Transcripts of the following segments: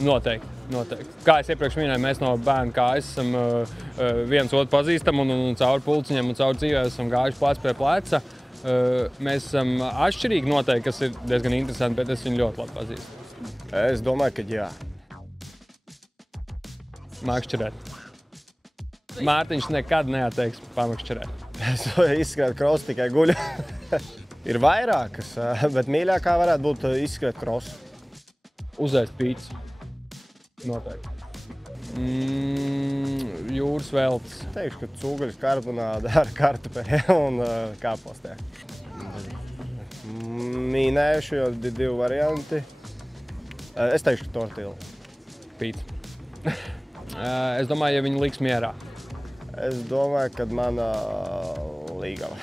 Noteikti. Kā es iepriekš minēju, mēs no bērna kājas esam viens otru pazīstam un cauri pulciņiem un cauri dzīvē esam gājuši plecs pie pleca. Mēs esam atšķirīgi noteikti, kas ir diezgan interesanti, bet es viņu ļoti labi pazīstu. Es domāju, ka jā. Makšķerēt. Mārtiņš nekad neatteiks pamakšķerēt. Es izskriet krosu tikai guļu. Ir vairākas, bet mīļākā varētu būt izskriet krosu. Uzēst pīci. Noteikti. Jūras veltes. Teikšu, ka cūgaļas karbonāde ar kartupeļiem un kāpostē. Minējuši jau divi varianti. Es teikšu, ka tortilla. Pīci. Es domāju, ja viņi liks mierā. Es domāju, ka mana līgava.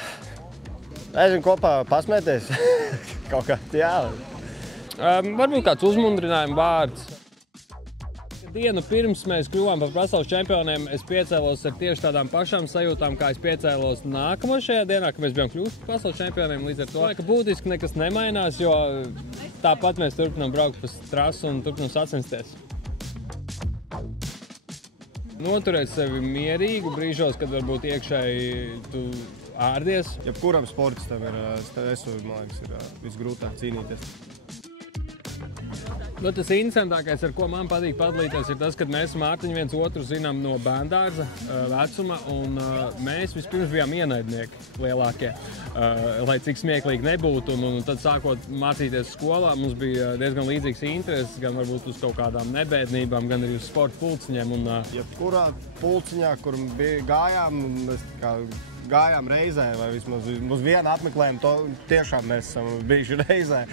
Aizvien kopā pasmēties. Kaut kā, jā. Varbūt kāds uzmundrinājuma vārds. Dienu pirms mēs kļuvām par pasaules čempioniem, es piecēlos ar tieši tādām pašām sajūtām, kā es piecēlos nākamo šajā dienā, kad mēs bijām kļuvuši par pasaules čempioniem. Līdz ar to, ka būtiski nekas nemainās, jo tāpat mēs turpinām braukt pa trasu un turpinām sacensties. Noturēt sevi mierīgu brīžos, kad varbūt iekšēji tu ārdies. Jebkuram sportistam ir, man liekas, ir visgrūtāk cīnīties. Tas interesantākais, ar ko man patīk padalīties, ir tas, ka mēs Mārtiņu viens otru zinām no bērndārza vecuma, un mēs vispirms bijām ienaidnieki lielākie, lai cik smieklīgi nebūtu, un tad sākot mācīties skolā, mums bija diezgan līdzīgs intereses, gan varbūt uz kaut kādām nebēdnībām, gan arī uz sporta pulciņiem. Jebkurā pulciņā, kur gājām, mēs gājām reizē, vai vismaz uz vienu apmeklējumu, to tiešām mēs esam bijuši reizē.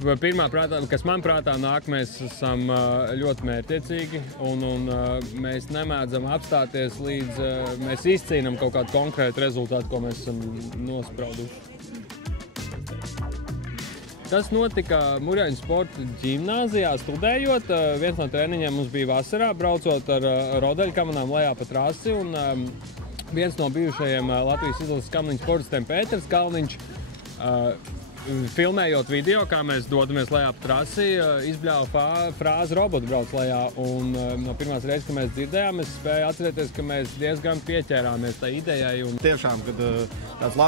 Pirmā prātā, kas man prātā nāk, mēs esam ļoti mērķtiecīgi un mēs nemēdzam apstāties līdz mēs izcīnām kaut kādu konkrētu rezultātu, ko mēs esam nosprauduši. Tas notika Murjāņu sporta ģimnāzijā studējot. Viens no treniņiem mums bija vasarā, braucot ar rodeļkamanām lejā pa trasi, un viens no bijušajiem Latvijas izlases kamaniņu sportistiem Pēters Kalniņš filmējot video, kā mēs dodamies lejā pa trasi, izbļāva frāzi "roboti brauc lejā", un no pirmās reizes, kad mēs dzirdējām, es spēju atcerēties, ka mēs diezgan pieķērāmies tai idejai. Tiešām, kad tāds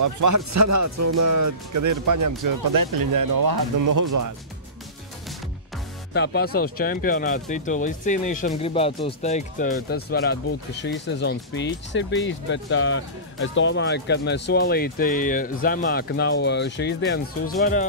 labs vārds sanāca un kad ir paņemts pa detaļiņai no vārda un no uzvārda. Tā pasaules čempionāta titula izcīnīšana, gribētu teikt, tas varētu būt, ka šī sezonas pīķis ir bijis, bet es domāju, ka mēs solīti zemāk nav šīs dienas uzvara.